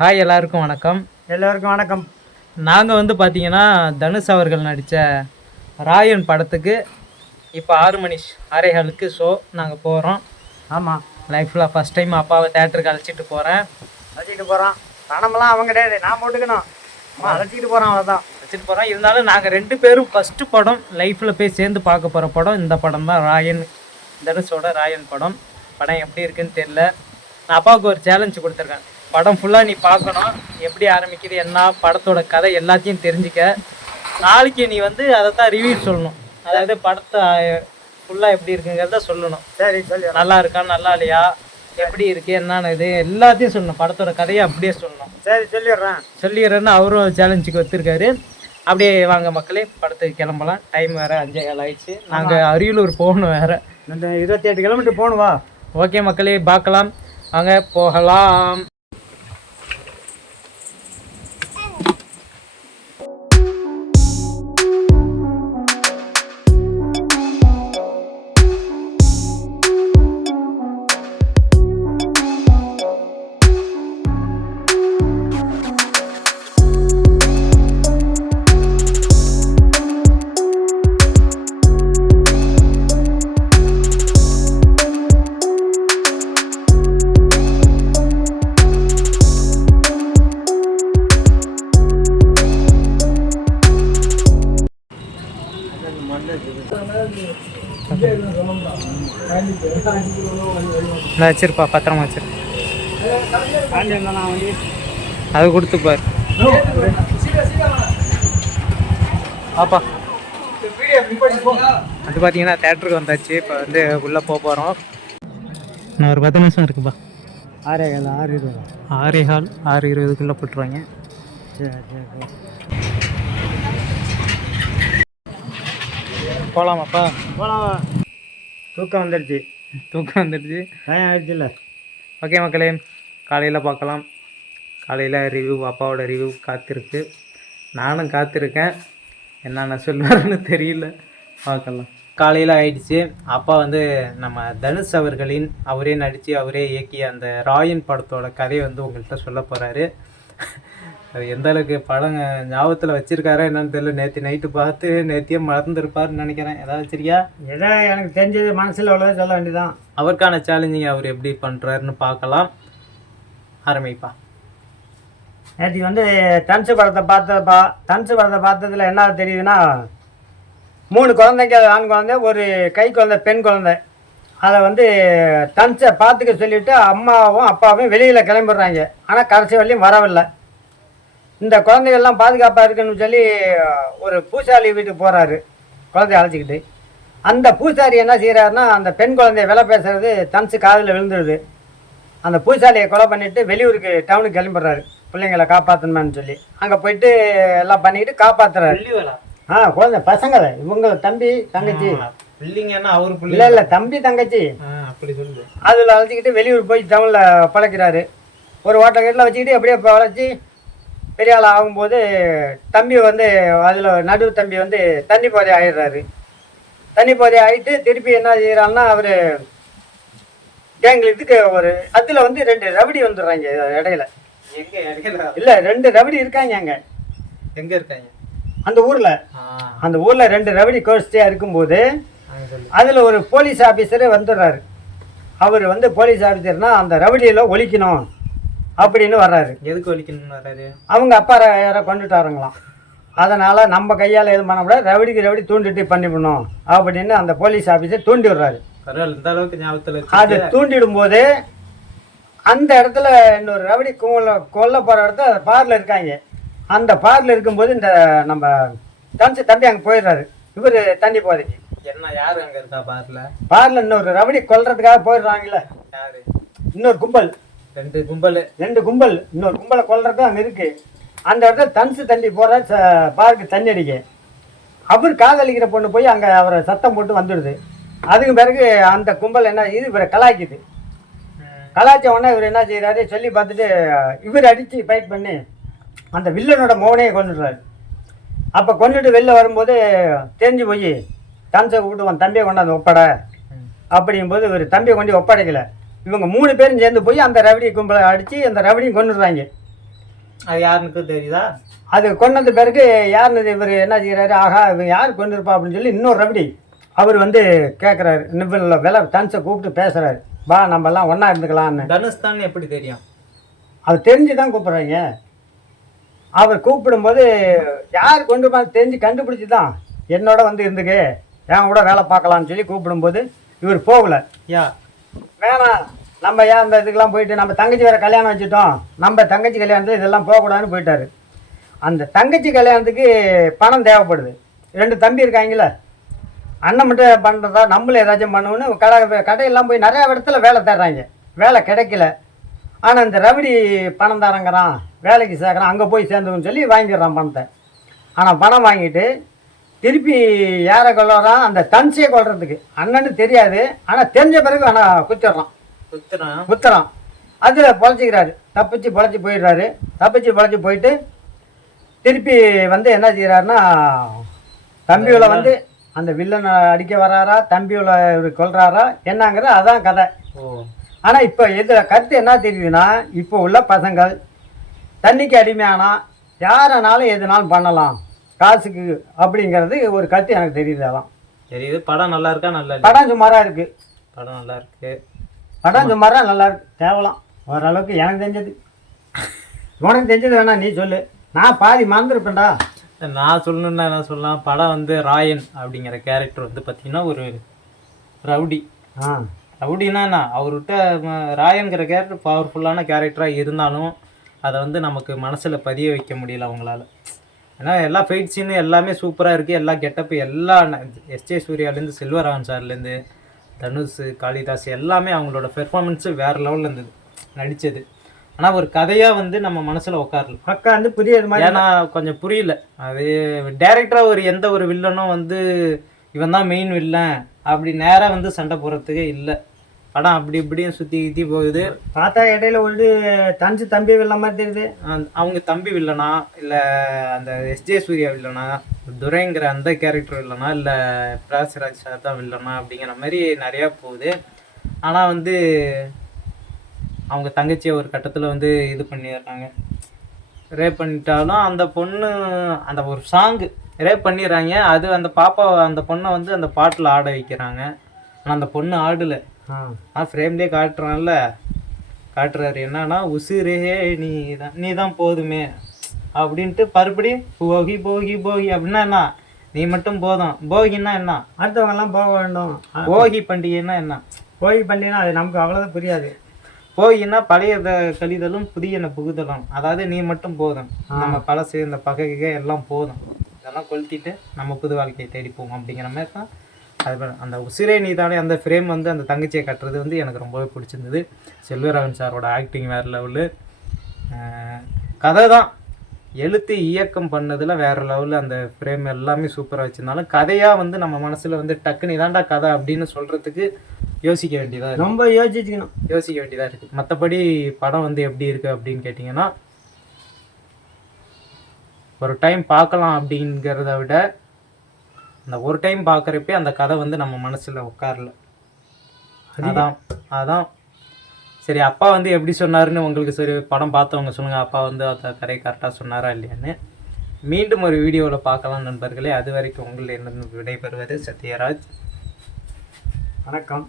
Hi எல்லாருக்கும் வணக்கம். எல்லோருக்கும் வணக்கம். நாங்கள் வந்து பார்த்தீங்கன்னா தனுஷ் அவர்கள் நடித்த ராயன் படத்துக்கு இப்போ ஆறு மணி அரைகளுக்கு ஷோ நாங்கள் போகிறோம் ஆமாம் லைஃப்பில் ஃபஸ்ட் டைம் அப்பாவை தேட்டருக்கு அழைச்சிட்டு போகிறேன் அழைச்சிட்டு போகிறோம் பணமெல்லாம் அவங்க கிடையாது நான் போட்டுக்கணும். அம்மா அழைச்சிட்டு போகிறோம் அவ்வளோதான் அழைச்சிட்டு போகிறோம் இருந்தாலும் நாங்கள் ரெண்டு பேரும் ஃபஸ்ட்டு படம் லைஃப்பில் போய் சேர்ந்து பார்க்க போகிற படம் இந்த படம் தான். ராயன் தனுஷோட ராயன் படம். படம் எப்படி இருக்குன்னு தெரியல. நான் அப்பாவுக்கு ஒரு சேலஞ்சு கொடுத்துருக்கேன். படம் ஃபுல்லாக நீ பார்க்கணும். எப்படி ஆரம்பிக்குது என்ன படத்தோட கதை எல்லாத்தையும் தெரிஞ்சுக்க. நாளைக்கு நீ வந்து அதை தான் ரிவ்யூ சொல்லணும். அதாவது படத்தை ஃபுல்லாக எப்படி இருக்குங்கிறத சொல்லணும். சரி சொல்லி. நல்லா இருக்கா நல்லா இல்லையா? எப்படி இருக்கு என்னன்னு இது எல்லாத்தையும் சொல்லணும். படத்தோட கதையை அப்படியே சொல்லணும். சரி சொல்லிடுறேன். சொல்லிடுறேன்னு அவரும் சேலஞ்சுக்கு வச்சிருக்காரு அப்படியே வாங்க மக்களே படத்துக்கு கிளம்பலாம். டைம் வேற அஞ்சே கால் ஆயிடுச்சு. நாங்கள் அரியலூர் போகணும் வேற. இந்த இருபத்தி எட்டு கிலோமீட்டர் போகணும் வா. ஓகே மக்களே பார்க்கலாம். வாங்க போகலாம். நான் வச்சிருப்பா பத்திரமா வச்சிரு. ஆண்டி இருந்தா வந்து அது கொடுத்து பாரு. ஆப்பா அது பார்த்தீங்கன்னா தேட்டருக்கு வந்தாச்சு. இப்போ வந்து உள்ளே போக போகிறோம் நான் ஒரு பத்து நிமிஷம் இருக்குப்பா. ஆறே ஏழு ஆறு இருபது. ஆறே கால் ஆறு இருபதுக்குள்ளே போட்டுருவாங்க. சரி சரி போகலாமாப்பா போகலாம் தூக்கம் வந்துடுச்சு தூக்கம் வந்துடுச்சு டைம் ஆயிடுச்சுல்ல ஓகே மக்களே காலையில் பார்க்கலாம். காலையில் ரிவ்யூ அப்பாவோட ரிவ்யூ காத்திருக்கு. நானும் காத்திருக்கேன். என்னென்ன சொல்லுவாருன்னு தெரியல. பார்க்கலாம். காலையில் ஆயிடுச்சு. அப்பா வந்து நம்ம தனுஷ் அவர்களின் அவரே நடித்து அவரே இயக்கிய அந்த ராயன் படத்தோட கதையை வந்து உங்கள்கிட்ட சொல்ல போகிறாரு அது எந்த அளவுக்கு படம் ஞாபகத்தில் வச்சிருக்காரா என்னன்னு தெரியல. நேற்று நைட்டு பார்த்து நேத்தியே மறந்துருப்பாருன்னு நினைக்கிறேன். ஏதாவது வச்சிருக்கியா? ஏதோ எனக்கு தெரிஞ்சது மனசில் உள்ளதை சொல்ல வேண்டியதான் அவருக்கான சேலஞ்சிங் அவர் எப்படி பண்ணுறாருன்னு பார்க்கலாம். ஆரம்பிப்பா. நேற்று வந்து தனுசு படத்தை பார்த்தப்பா தனுசு படத்தை பார்த்ததுல என்ன தெரியுதுன்னா மூணு குழந்தைங்க ஆண் குழந்தை ஒரு கை குழந்தை பெண் குழந்தை. அதை வந்து தனுசை பார்த்துக்க சொல்லிவிட்டு அம்மாவும் அப்பாவும் வெளியில் கிளம்பிடுறாங்க. ஆனால் கடைசி வரையும் வரவில்லை. இந்த குழந்தைகள்லாம் பாதுகாப்பாக இருக்குன்னு சொல்லி ஒரு பூசாரி வீட்டுக்கு போகிறாரு குழந்தைய அழைச்சிக்கிட்டு. அந்த பூசாரி என்ன செய்கிறாருன்னா அந்த பெண் குழந்தைய விலை பேசுறது தனுசு காதில் விழுந்துடுது அந்த பூசாரியை கொலை பண்ணிட்டு வெளியூருக்கு டவுனுக்கு கிளம்பிடுறாரு. பிள்ளைங்களை காப்பாற்றணுமான்னு சொல்லி. அங்கே போயிட்டு எல்லாம் புள்ளி வேலா ஆ குழந்தை பசங்களை இவங்க தம்பி தங்கச்சி. பிள்ளைங்கன்னா அவரு இல்லை இல்லை தம்பி தங்கச்சி. அப்படி சொல்லுது. அதில் அழைச்சிக்கிட்டு வெளியூர் போய் டவுனில் பழக்கிறாரு. ஒரு ஓட்டை கட்டில் வச்சுக்கிட்டு அப்படியே பழச்சி பெரிய ஆள் ஆகும்போது தம்பி வந்து அதில் நடு தம்பி வந்து தண்ணி போதை ஆயிடுறாரு. தண்ணி போதை ஆகிட்டு திருப்பி என்ன செய்கிறாருன்னா அவர் எங்களுக்கு ஒரு அதில் வந்து ரெண்டு ரபடி வந்துடுறாங்க இடையில. இல்லை ரெண்டு ரபடி இருக்காங்க அங்கே. எங்க இருக்காங்க? அந்த ஊரில். அந்த ஊரில் ரெண்டு ரபடி கோஷ்டியாக இருக்கும்போது அதில் ஒரு போலீஸ் ஆஃபீஸரு வந்துடுறாரு. அவர் வந்து போலீஸ் ஆஃபீஸர்னா அந்த ரவுடியில் ஒழிக்கணும். அப்படின்னு வர்றாரு. எதுக்கு வலிக்கணும்னு வராரு அவங்க அப்பா யாரை கொண்டுட்டாருங்களாம் அதனால் நம்ம கையால் எதுவும் பண்ண முடியாது ரவுடிக்கு ரவுடி தூண்டிட்டு பண்ணிவிடணும் அப்படின்னு அந்த போலீஸ் ஆஃபீஸர் தூண்டி விடுறாரு பரவாயில்ல இந்த அளவுக்கு ஞாபகத்துல அது தூண்டிடும் போது அந்த இடத்துல இன்னொரு ரவுடி கொல்ல கொல்ல போகிற இடத்துல பாரில் இருக்காங்க. அந்த பாரில் இருக்கும்போது இந்த நம்ம தனுசு தம்பி அங்கே போயிடுறாரு. இவர் தண்ணி போதைக்கு என்ன யாரு அங்க இருக்கா பார்ல? பாரில் இன்னொரு ரவுடி கொல்றதுக்காக போயிடுறாங்கல்ல. யாரு? இன்னொரு கும்பல். ரெண்டு கும்பல். ரெண்டு கும்பல். இன்னொரு கும்பலை கொல்றது அங்கே இருக்கு. அந்த இடத்துல தனுசு தண்ணி போகிற பாருக்கு தண்ணி அடிக்க. அவர் காதலிக்கிற பொண்ணு போய் அங்கே அவரை சத்தம் போட்டு வந்துடுது. அதுக்கு பிறகு அந்த கும்பல் என்ன இது இவரை கலாய்க்குது. கலாய்ச்ச உடனே இவர் என்ன செய்கிறாரு சொல்லி பார்த்துட்டு இவர் அடித்து ஃபைட் பண்ணி அந்த வில்லனோட மோனையை கொண்டுடுறாரு அப்போ கொண்டுட்டு வெளில வரும்போது தெரிஞ்சு போய் தனுசை கூப்பிட்டு உன் தம்பியை கொண்டாந்து ஒப்படை. அப்படிங்கும்போது இவர் தம்பியை கொண்டு ஒப்படைக்கல. இவங்க மூணு பேரும் சேர்ந்து போய் அந்த ரவடி கும்பலை அடித்து அந்த ரவடியும் கொண்டுடுறாங்க அது யாருன்னு தெரியுதா? அது கொண்டு வந்த பிறகு யாருன்னு இவர் என்ன செய்கிறாரு ஆகா இவன் யார் கொண்டு இருப்பா அப்படின்னு சொல்லி இன்னொரு ரபடி அவர் வந்து கேட்குறாரு நிபில் விலை தனுசை கூப்பிட்டு பேசுகிறாரு வா நம்ம எல்லாம் ஒன்றா இருந்துக்கலான்னு தனுஷ் தான் எப்படி தெரியும்? அது தெரிஞ்சு தான் கூப்பிட்றாங்க. அவர் கூப்பிடும்போது யார் கொண்டு போய் தெரிஞ்சு கண்டுபிடிச்சி தான் என்னோட வந்து இருந்துக்கு என் கூட வேலை பார்க்கலாம்னு சொல்லி கூப்பிடும்போது இவர் போகல. யா வேணாம். நம்ம ஏன் அந்த இதுக்கெல்லாம் போயிட்டு நம்ம தங்கச்சி வேற கல்யாணம் வச்சுட்டோம். நம்ம தங்கச்சி கல்யாணத்துக்கு இதெல்லாம் போகக்கூடாதுன்னு போயிட்டாரு. அந்த தங்கச்சி கல்யாணத்துக்கு பணம் தேவைப்படுது. ரெண்டு தம்பி இருக்காங்களே அண்ணன் மட்டும் பண்ணுறதா நம்மளும் ஏதாச்சும் பண்ணுவோன்னு கடை கடையெல்லாம் போய் நிறையா இடத்துல வேலை தர்றாங்க வேலை கிடைக்கல. ஆனால் இந்த ரவுடி பணம் தரங்கிறான் வேலைக்கு சேர்க்குறான் அங்கே போய் சேர்ந்துக்குன்னு சொல்லி வாங்கிடுறான் பணத்தை. ஆனால் பணம் வாங்கிட்டு திருப்பி யாரை கொள்ளுறான் அந்த தன்சியை கொள்றதுக்கு அண்ணன்னு தெரியாது. ஆனால் தெரிஞ்ச பிறகு ஆனால் குத்திடுறான் குத்துறான்? குத்துறான். அதில் பொழைச்சிக்கிறாரு. தப்பிச்சு பொழைச்சி போயிடுறாரு. தப்பிச்சு பொழைச்சி போயிட்டு திருப்பி வந்து என்ன செய்கிறாருன்னா தம்பியோல வந்து அந்த வில்லனை அடிக்க வராரா தம்பியோல இவர் கொல்றாரா? என்னங்கிறது அதான் கதை. ஓ. ஆனால் இப்போ இதில் கருத்து என்ன தெரியுதுன்னா இப்போ உள்ள பசங்கள் தண்ணிக்கு அடிமையானா யாரனாலும் எதுனாலும் பண்ணலாம். காசுக்கு அப்படிங்கிறது ஒரு கருத்து எனக்கு தெரியுது அதான். தெரியுது. படம் நல்லா இருக்கா நல்லா படம் சுமாராக இருக்குது படம் நல்லா இருக்கு. படம் சுமாராக நல்லா இருக்கு. தேவலாம். ஓரளவுக்கு எனக்கு தெரிஞ்சது. உனக்கு தெரிஞ்சது வேணா நீ சொல்லு. நான் பாதி மறந்துருப்பேன்டா. நான் சொல்லணும்னா என்ன சொல்லலாம்? படம் வந்து ராயன் அப்படிங்கிற கேரக்டர் வந்து பார்த்தீங்கன்னா ஒரு ரவுடி. ஆ. ரவுடினா என்ன? அவர்கிட்ட ராயன்கிற கேரக்டர் பவர்ஃபுல்லான கேரக்டராக இருந்தாலும் அதை வந்து நமக்கு மனசில் பதிய வைக்க முடியல அவங்களால. ஏன்னா எல்லா ஃபைட் சீனு எல்லாமே சூப்பராக இருக்குது எல்லா கெட்டப்பு எல்லா எஸ்ஜே சூர்யாலேருந்து செல்வராகவன் சார்லேருந்து தனுஷ் காளிதாஸ் எல்லாமே அவங்களோட பெர்ஃபார்மன்ஸு வேறு லெவலில் இருந்தது. நடித்தது ஆனால் ஒரு கதையாக வந்து நம்ம மனசில் உட்காரல பக்கா வந்து புரியுது மாதிரி ஏன்னா கொஞ்சம் புரியல. அது டேரக்டராக ஒரு எந்த ஒரு வில்லனும் வந்து இவன் தான் மெயின் வில்லன் அப்படி நேராக வந்து சண்டை போடுறதுக்கே இல்லை. படம் அப்படி இப்படியும் சுற்றி கித்தி போகுது. பார்த்தா இடையில ஒரு தனிச்சு தம்பி வெள்ள மாதிரி தெரியுது. அவங்க தம்பி வில்லனா இல்லை அந்த எஸ்ஜே சூர்யா வில்லனா துரைங்கிற அந்த கேரக்டர் வில்லனா இல்லை பிராசிராஜ் சார் தான் வில்லனா அப்படிங்கிற மாதிரி நிறையா போகுது. ஆனால் வந்து அவங்க தங்கச்சியை ஒரு கட்டத்தில் வந்து இது பண்ணிடுறாங்க. ரேப் பண்ணிட்டாலும் அந்த பொண்ணு அந்த ஒரு சாங்கு ரேப் பண்ணிடுறாங்க. அது அந்த பாப்பா அந்த பொண்ணை வந்து அந்த பாட்டில் ஆட வைக்கிறாங்க. ஆனால் அந்த பொண்ணு ஆடலை. ஆ ஃப்ரேம்லேயே காட்டுறான்ல. காட்டுறாரு. என்னன்னா உசிரே நீ தான் நீ தான் போதுமே. அப்படின்ட்டு மறுபடி போகி போகி போகி. அப்படின்னா என்ன? நீ மட்டும் போதும். போகின்னா என்ன? அடுத்தவங்க எல்லாம் போக வேண்டும். போகி பண்டிகைன்னா என்ன? போய் பண்ணினா அது நமக்கு அவ்வளோதான் புரியாது. போகின்னா பழைய கழிதலும் புதியன புகுதலும். அதாவது நீ மட்டும் போதும். நம்ம பழசு இந்த பகை எல்லாம் போதும். இதெல்லாம் கொளுத்திட்டு நம்ம புது வாழ்க்கையை தேடி போவோம் அப்படிங்கிற மாதிரி தான் அது அந்த உசிரே நீதானே அந்த ஃப்ரேம் வந்து அந்த தங்கச்சியை கட்டுறது வந்து எனக்கு ரொம்பவே பிடிச்சிருந்தது. செல்வராகவன் சாரோட ஆக்டிங் வேறு லெவலு கதை தான். எழுத்து இயக்கம் பண்ணதில் வேறு லெவலில் அந்த ஃப்ரேம் எல்லாமே சூப்பராக வச்சுருந்தாலும் கதையாக வந்து நம்ம மனசில் வந்து டக்குன்னு இதாண்டா கதை அப்படின்னு சொல்கிறதுக்கு யோசிக்க வேண்டியதாக ரொம்ப யோசிச்சுக்கணும். யோசிக்க வேண்டியதாக இருக்குது மற்றபடி படம் வந்து எப்படி இருக்குது அப்படின்னு கேட்டிங்கன்னா ஒரு டைம் பார்க்கலாம் அப்படிங்கிறத விட அந்த ஒரு டைம் பார்க்குறப்பே அந்த கதை வந்து நம்ம மனசில் உட்காரல. அதான் அதான். சரி அப்பா வந்து எப்படி சொன்னாருன்னு உங்களுக்கு சரி படம் பார்த்தவங்க சொல்லுங்கள் அப்பா வந்து அந்த கதை கரெக்டாக சொன்னாரா இல்லையான்னு. மீண்டும் ஒரு வீடியோவில் பார்க்கலாம் நண்பர்களே. அது வரைக்கும் உங்களிடம் விடைபெறுவது சத்யராஜ். வணக்கம்.